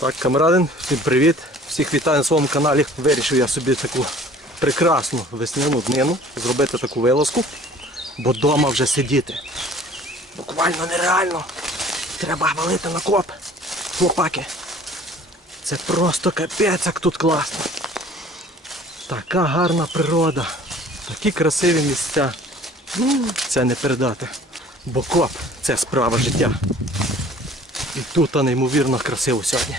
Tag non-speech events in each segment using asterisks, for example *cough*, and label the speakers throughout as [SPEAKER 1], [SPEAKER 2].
[SPEAKER 1] Так, камерадин, всім привіт! Всіх вітаю на своєму каналі. Вирішив я собі таку прекрасну весняну днину зробити таку вилазку, бо вдома вже сидіти. Буквально нереально. Треба валити на коп. Хлопаки. Це просто капець, як тут класно. Така гарна природа, такі красиві місця. Це не передати. Бо коп це справа життя. І тут неймовірно красиво сьогодні.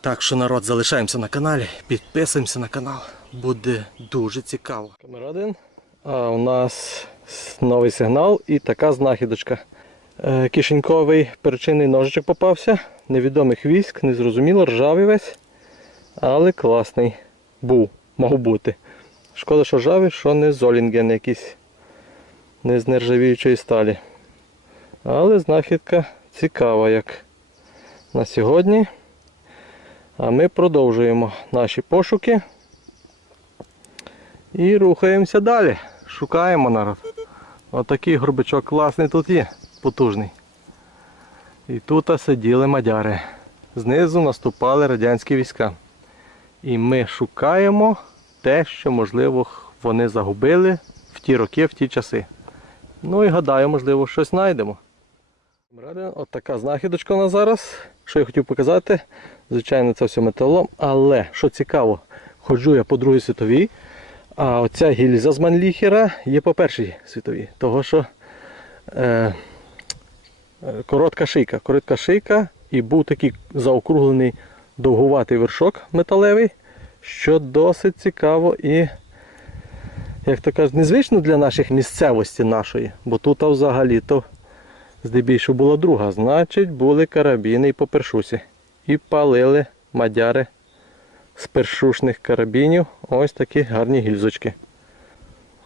[SPEAKER 1] Так що народ, залишаємося на каналі, підписуємося на канал. Буде дуже цікаво. Камера один. А у нас новий сигнал і така знахідочка. Е, Кишеньковий перечинний ножичок попався. Невідомих військ, незрозуміло, ржавий весь. Але класний. Був, мав бути. Шкода, що ржавий, що не Золінген якийсь. Не з нержавіючої сталі. Але знахідка цікава як на сьогодні. А ми продовжуємо наші пошуки і рухаємося далі. Шукаємо народ. Отакий горбичок класний тут є, потужний. І тут сиділи мадяри. Знизу наступали радянські війська. І ми шукаємо те, що, можливо, вони загубили в ті роки, в ті часи. Ну і гадаю, можливо, щось знайдемо. От така знахідочка у нас зараз. Що я хотів показати, звичайно, це все металом, але що цікаво, ходжу я по Другій світовій, а оця гільза з Манліхера є по першій світовій. Того що е, е, коротка шийка. Коротка шийка і був такий заокруглений довгуватий вершок металевий, що досить цікаво і, як то кажуть, незвично для наших місцевості нашої, бо тут взагалі-то здебільшого була друга. Значить, були карабіни і по першусі. І палили мадяри з першушних карабінів ось такі гарні гільзочки.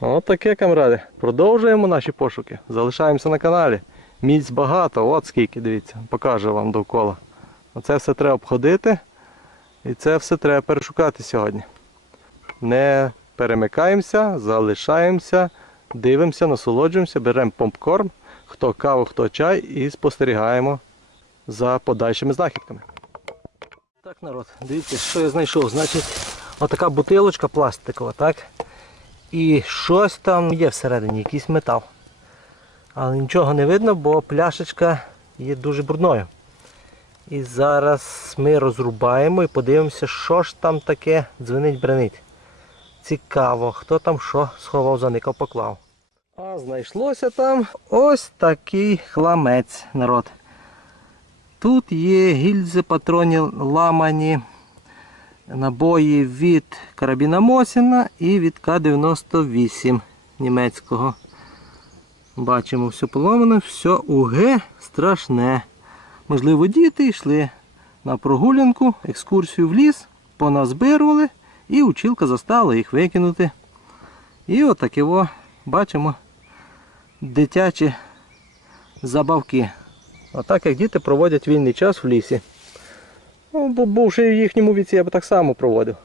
[SPEAKER 1] От таке, камради. Продовжуємо наші пошуки. Залишаємося на каналі. Місць багато, от скільки, дивіться, покажу вам довкола. Оце все треба обходити. І це все треба перешукати сьогодні. Не перемикаємося, залишаємося, дивимося, насолоджуємося, беремо попкорн хто каву, хто чай і спостерігаємо за подальшими знахідками. Так, народ, дивіться, що я знайшов. Значить, отака бутилочка пластикова, так? І щось там є всередині, якийсь метал. Але нічого не видно, бо пляшечка є дуже брудною. І зараз ми розрубаємо і подивимося, що ж там таке дзвенить бренить. Цікаво, хто там що сховав, заникав, поклав. А знайшлося там ось такий хламець, народ. Тут є гільзи, патроні ламані, набої від карабіна Мосіна і від К-98 німецького. Бачимо, все поломане, все уге страшне. Можливо, діти йшли на прогулянку, екскурсію в ліс, поназбирували і училка заставила їх викинути. І отаке бачимо дитячі забавки. Отак як діти проводять вільний час в лісі. Ну, бо бувши в їхньому віці, я би так само проводив.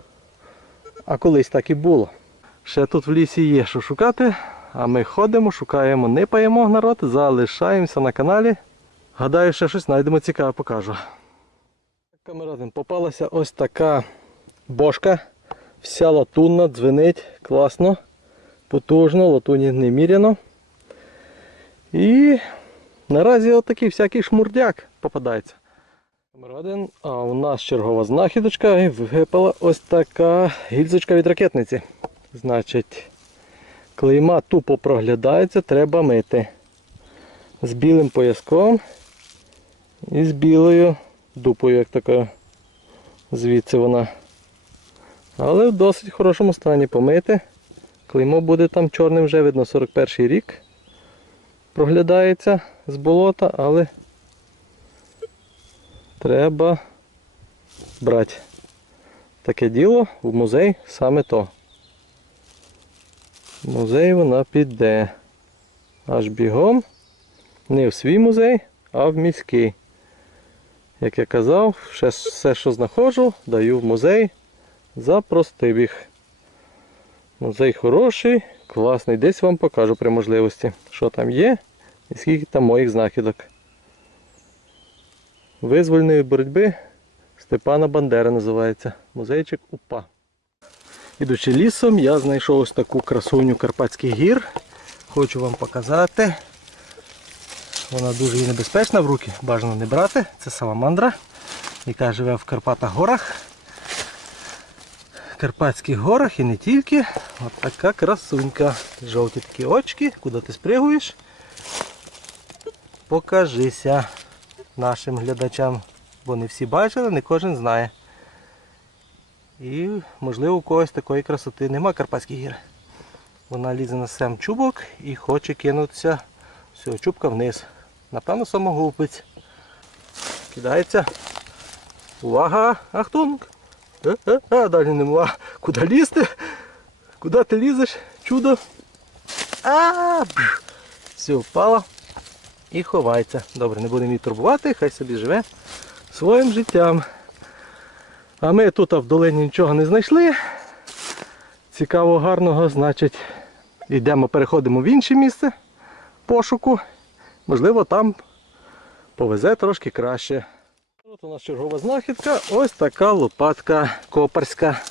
[SPEAKER 1] А колись так і було. Ще тут в лісі є що шукати, а ми ходимо, шукаємо, нипаємо народ, залишаємося на каналі. Гадаю, ще щось знайдемо цікаве, покажу. Камерадин, попалася ось така бошка. Вся латунна, дзвенить, класно, потужно, латуні неміряно. І наразі отакий всякий шмурдяк попадається. Номер один. А у нас чергова знахідочка і випала ось така гільзочка від ракетниці. Значить, клейма тупо проглядається, треба мити. З білим пояском і з білою дупою, як така. Звідси вона. Але в досить хорошому стані помити. Клеймо буде там чорним вже видно 41 рік проглядається з болота, але треба брати таке діло в музей саме то. В музей вона піде. Аж бігом. Не в свій музей, а в міський. Як я казав, все, що знаходжу, даю в музей за простий біг. Музей хороший, класний. Десь вам покажу при можливості, що там є і скільки там моїх знахідок. Визвольної боротьби Степана Бандера називається. Музейчик УПА. Ідучи лісом, я знайшов ось таку красуню Карпатських гір. Хочу вам показати. Вона дуже небезпечна в руки, бажано не брати. Це саламандра, яка живе в Карпатах горах. Карпатських горах і не тільки. От така красунька. Жовті такі очки, куди ти спригуєш. Покажися нашим глядачам, бо не всі бачили, не кожен знає. І можливо у когось такої красоти нема Карпатських гір. Вона лізе на сам чубок і хоче кинутися з цього чубка вниз. Напевно, самогубець. Кидається. Увага! Ахтунг! Е, е, А, далі нема. Куди лізти? Куди ти лізеш? Чудо. А. Все, впала і ховається. Добре, не будемо її турбувати, хай собі живе своїм життям. А ми тут в долині нічого не знайшли. Цікаво, гарного, значить, йдемо, переходимо в інше місце пошуку. Можливо, там повезе трошки краще. От у нас чергова знахідка. Ось така лопатка копарська.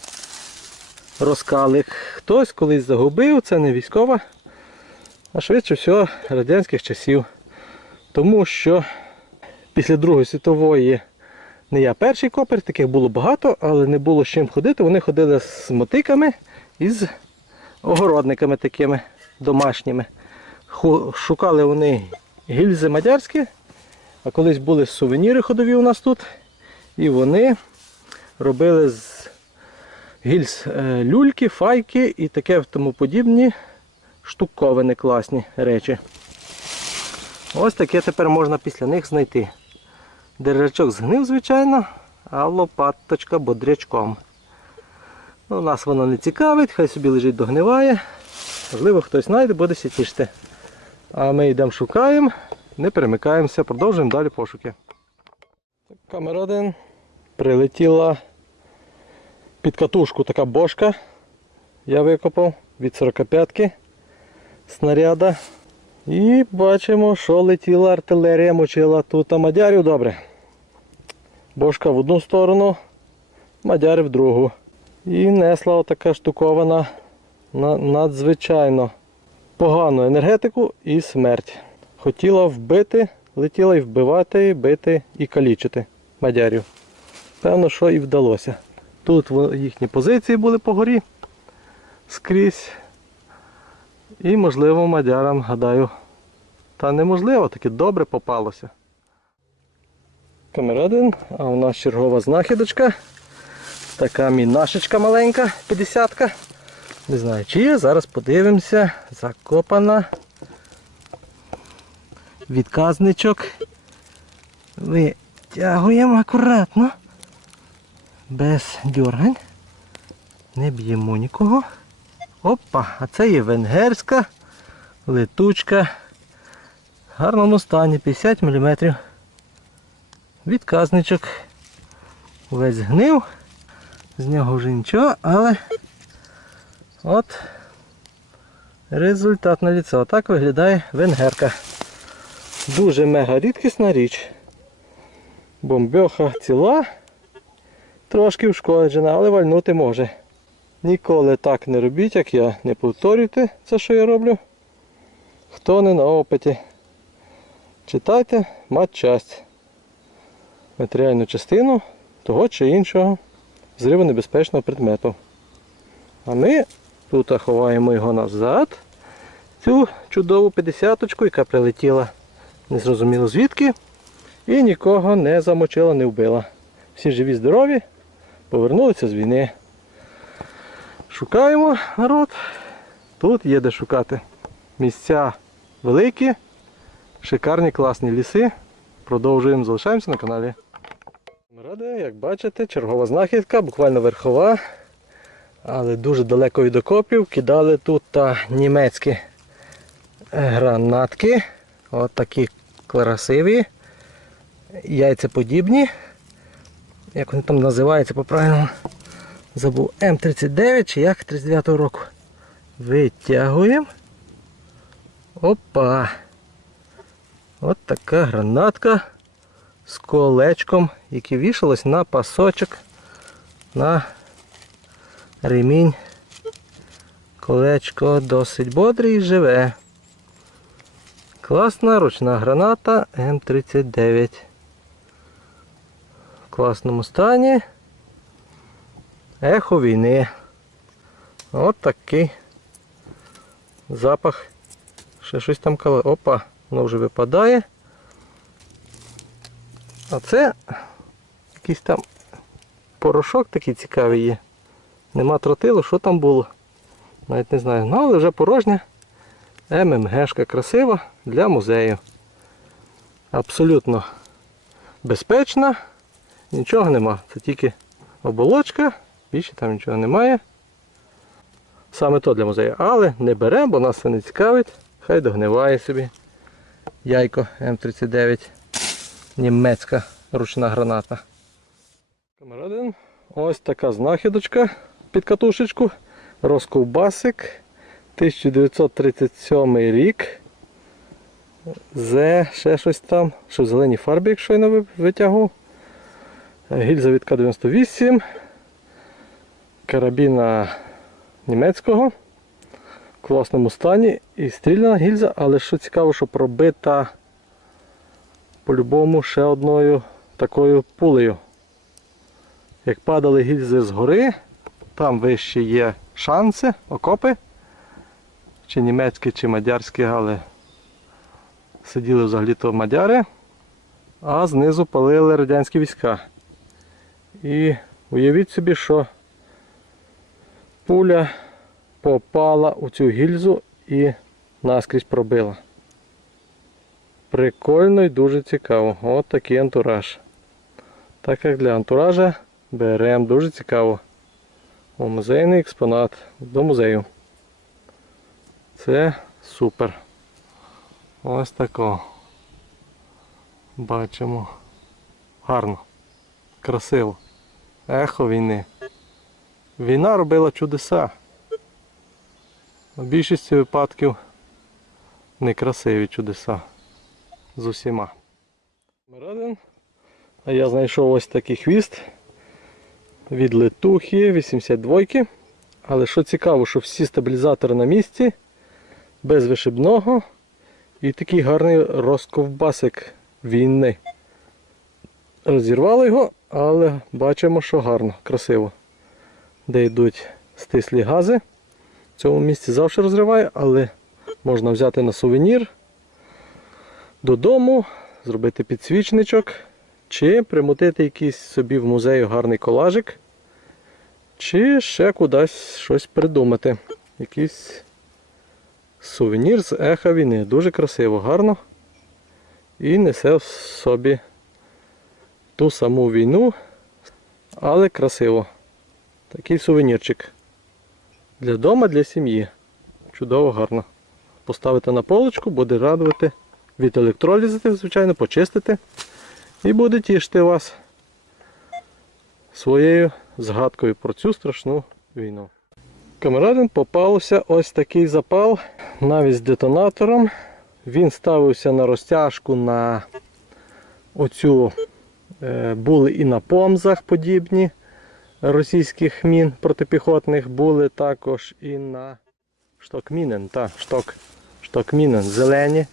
[SPEAKER 1] Розкалик. Хтось колись загубив, це не військова, а швидше всього радянських часів. Тому що після Другої світової не я перший копер, таких було багато, але не було з чим ходити. Вони ходили з мотиками і з огородниками такими домашніми. Шукали вони гільзи мадярські, а колись були сувеніри ходові у нас тут. І вони робили з гільз е, люльки, файки і таке тому подібні штуковини класні речі. Ось таке тепер можна після них знайти. Держачок згнив, звичайно, а лопаточка бодрячком. Ну, нас воно не цікавить, хай собі лежить догниває. Можливо, хтось знайде, буде тішити. А ми йдемо шукаємо, не перемикаємося, продовжуємо далі пошуки. Камера 1 прилетіла під катушку така бошка. Я викопав від 45-ки снаряда. І бачимо, що летіла артилерія, мочила тут мадярів добре. Бошка в одну сторону, мадяри в другу. І несла отака штукована на надзвичайно погану енергетику і смерть. Хотіла вбити, летіла і вбивати, і бити і калічити мадярів. Певно, що і вдалося. Тут їхні позиції були по горі скрізь. І можливо мадярам, гадаю, та неможливо, таки добре попалося. Камера 1, а у нас чергова знахідочка. Така мінашечка маленька, 50-ка. Не знаю чи є, зараз подивимося. Закопана. Відказничок. Витягуємо акуратно. Без дьоргань. Не б'ємо нікого. Опа, а це є венгерська летучка. В гарному стані 50 мм. Відказничок. Весь гнив. З нього вже нічого, але от результат на ліце. Отак виглядає венгерка. Дуже мега рідкісна річ. Бомбьоха ціла, трошки ушкоджена, але вальнути може. Ніколи так не робіть, як я. Не повторюйте це, що я роблю. Хто не на опиті. Читайте матчасть. Матеріальну частину того чи іншого зривонебезпечного предмету. А ми тут ховаємо його назад. Цю чудову 50-очку, яка прилетіла незрозуміло звідки. І нікого не замочила, не вбила. Всі живі, здорові, повернулися з війни. Шукаємо народ. Тут є де шукати. Місця великі, шикарні, класні ліси. Продовжуємо, залишаємося на каналі. Ради, як бачите, чергова знахідка, буквально верхова, але дуже далеко від окопів. Кидали тут та німецькі гранатки. От такі красиві, яйцеподібні. Як вони там називаються по-правильному? Забув М39 чи як 39-го року. Витягуємо. Опа! От така гранатка з колечком, яке вішалось на пасочок, на ремінь. Колечко досить бодре і живе. Класна ручна граната М39. В класному стані. Ехо війни. От такий запах. Ще щось там кале. Опа, воно вже випадає. А це якийсь там порошок такий цікавий є. Нема тротилу, що там було? Навіть не знаю. Ну, але вже порожня. ММГшка красива для музею. Абсолютно безпечна. Нічого нема. Це тільки оболочка, більше там нічого немає. Саме то для музею. Але не беремо, бо нас це не цікавить. Хай догниває собі. Яйко М39. Німецька ручна граната. Номер один. Ось така знахідочка під катушечку. Розковбасик. 1937 рік. З ще щось там. Що в зеленій фарбі, якщо я не ви- витягував. Гільза від К-98. Карабіна німецького. В класному стані. І стрільна гільза, але що цікаво, що пробита по-любому ще одною такою пулею. Як падали гільзи згори, там вище є шанси, окопи. Чи німецькі, чи мадярські, але сиділи взагалі-то мадяри, а знизу палили радянські війська. І уявіть собі, що пуля попала у цю гільзу і наскрізь пробила. Прикольно і дуже цікаво. От такий антураж. Так як для антуража беремо дуже цікаво. У музейний експонат до музею. Це супер. Ось тако. Бачимо. Гарно. Красиво. Ехо війни. Війна робила чудеса. У більшості випадків некрасиві чудеса. З усіма. Номер. А я знайшов ось такий хвіст від летухи 82. Але що цікаво, що всі стабілізатори на місці, без вишибного і такий гарний розковбасик війни. Розірвали його, але бачимо, що гарно, красиво. Де йдуть стислі гази. В цьому місці завжди розриває, але можна взяти на сувенір додому, зробити підсвічничок, чи примотити якийсь собі в музею гарний колажик, чи ще кудись щось придумати. Якийсь сувенір з еха війни. Дуже красиво, гарно. І несе в собі ту саму війну, але красиво. Такий сувенірчик. Для дома, для сім'ї. Чудово, гарно. Поставити на полочку, буде радувати від електролізити, звичайно, почистити. І буде тішити вас своєю згадкою про цю страшну війну. Камерадин попався ось такий запал, навіть з детонатором. Він ставився на розтяжку на оцю, е, були і на помзах подібні російських мін протипіхотних, були також і на штокмінен, та, шток, штокмінен, зелені,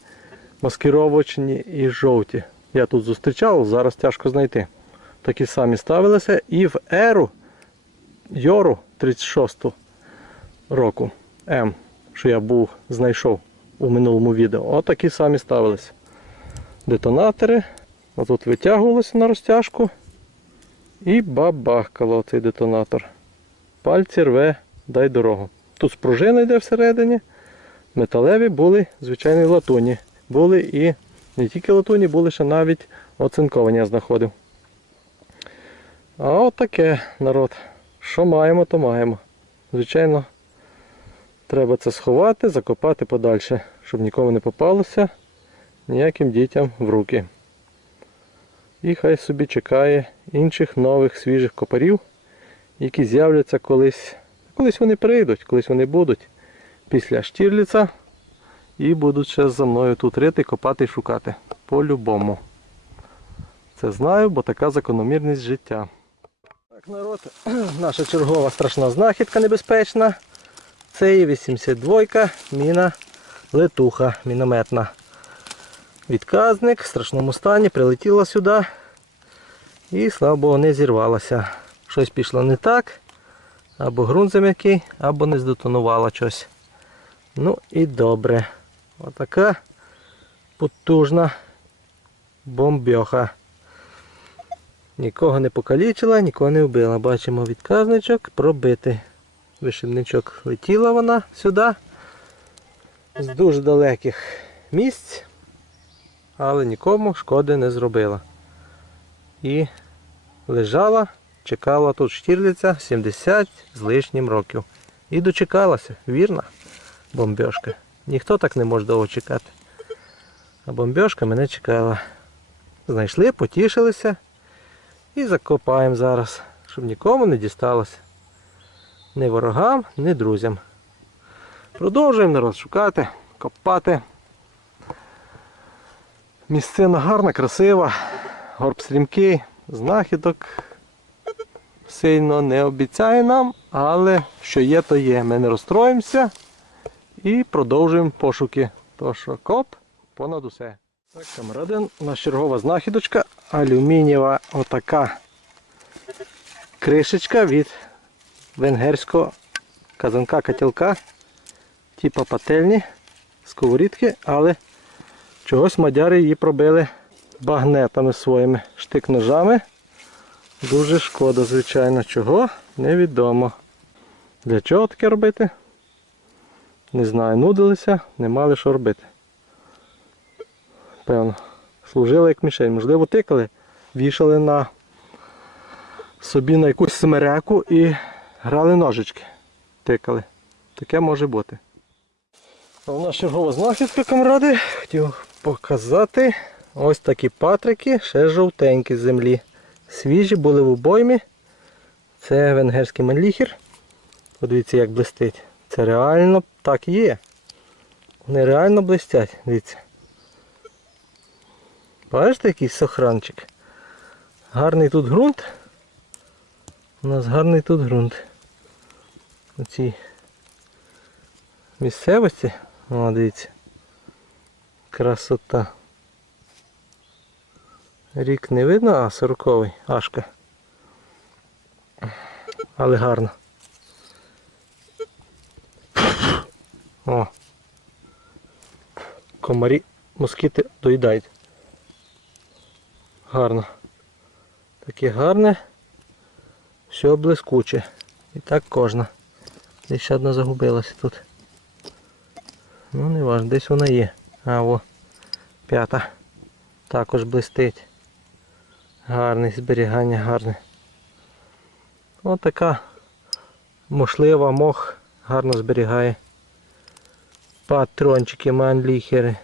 [SPEAKER 1] маскировочні і жовті. Я тут зустрічав, зараз тяжко знайти. Такі самі ставилися і в еру Йору 36 року М, що я був знайшов у минулому відео. Отакі самі ставилися. Детонатори. Отут витягувалося на розтяжку. І бабахкало цей детонатор. Пальці рве, дай дорогу. Тут спружина йде всередині. Металеві були, звичайні латуні. Були і не тільки латуні, були ще навіть оцинковані я знаходив. А от народ. Що маємо, то маємо. Звичайно, треба це сховати, закопати подальше, щоб нікому не попалося ніяким дітям в руки. І хай собі чекає інших нових свіжих копарів, які з'являться колись. Колись вони прийдуть, колись вони будуть після Штірліца і будуть ще за мною тут рити, копати і шукати. По-любому. Це знаю, бо така закономірність життя. Так, народ, *clears throat* наша чергова страшна знахідка небезпечна. Це є 82 міна летуха мінометна. Відказник в страшному стані прилетіла сюди і, слава Богу, не зірвалася. Щось пішло не так, або ґрунт зам'який, або не здетонувало щось. Ну і добре. Отака потужна бомбьоха. Нікого не покалічила, нікого не вбила. Бачимо відказничок пробитий. Вишивничок летіла вона сюди. З дуже далеких місць, але нікому шкоди не зробила. І лежала, чекала тут штірлиця 70 з лишнім років. І дочекалася, вірна бомбьошка. Ніхто так не може довго чекати. А бомбьошка мене чекала. Знайшли, потішилися і закопаємо зараз, щоб нікому не дісталося. Ні ворогам, ні друзям. Продовжуємо народ шукати, копати. Місцина гарна, красива, горб стрімкий, знахідок сильно не обіцяє нам, але що є, то є. Ми не розстроїмося і продовжуємо пошуки. То що коп понад усе. Так, камради, у нас чергова знахідочка, алюмінієва отака кришечка від венгерського казанка котелка, типа пательні, сковорідки, але чогось мадяри її пробили багнетами своїми штик-ножами. Дуже шкода, звичайно, чого невідомо. Для чого таке робити? Не знаю, нудилися, не мали що робити. Певно. Служили як мішень. Можливо, тикали, вішали на собі на якусь смереку і грали ножички. Тикали. Таке може бути. У нас чергова знахідка, камради. Хотів показати ось такі патрики, ще жовтенькі з землі. Свіжі були в обоймі. Це венгерський манліхер. Подивіться, як блистить. Це реально так є. Вони реально блистять. Дивіться. Бачите, який сохранчик? Гарний тут ґрунт. У нас гарний тут ґрунт. У цій місцевості. О, дивіться. Красота. Рік не видно, а сороковий, ашка. Але гарно. О. Комарі москіти доїдають. Гарно. Таке гарне, все блискуче. І так кожна. Десь ще одна загубилася тут. Ну не важно, десь вона є. А о, п'ята. Також блистить. Гарне зберігання, гарне. Ось така мошлива мох гарно зберігає. Патрончики манліхери.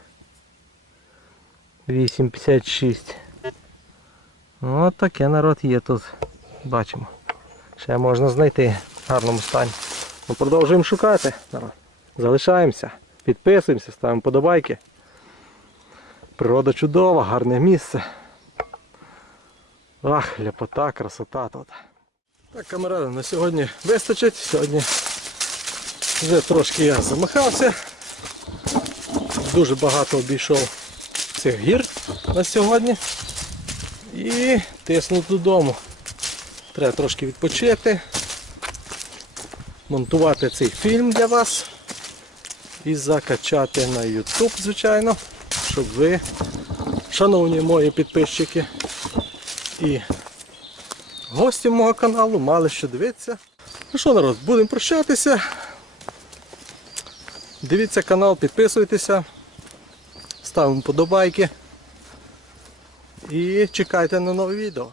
[SPEAKER 1] 8,56. Ось таке народ є тут. Бачимо. Ще можна знайти в гарному стані. Ми продовжуємо шукати. Залишаємося, підписуємося, ставимо подобайки. Природа чудова, гарне місце. Ах, ляпота, красота тут. Так, камеради, на сьогодні вистачить. Сьогодні вже трошки я замахався. Дуже багато обійшов цих гір на сьогодні. І тисну додому. Треба трошки відпочити, монтувати цей фільм для вас і закачати на YouTube, звичайно, щоб ви, шановні мої підписчики і гості мого каналу, мали що дивитися. Ну що, народ, будемо прощатися. Дивіться канал, підписуйтеся, ставимо подобайки і чекайте на нове відео.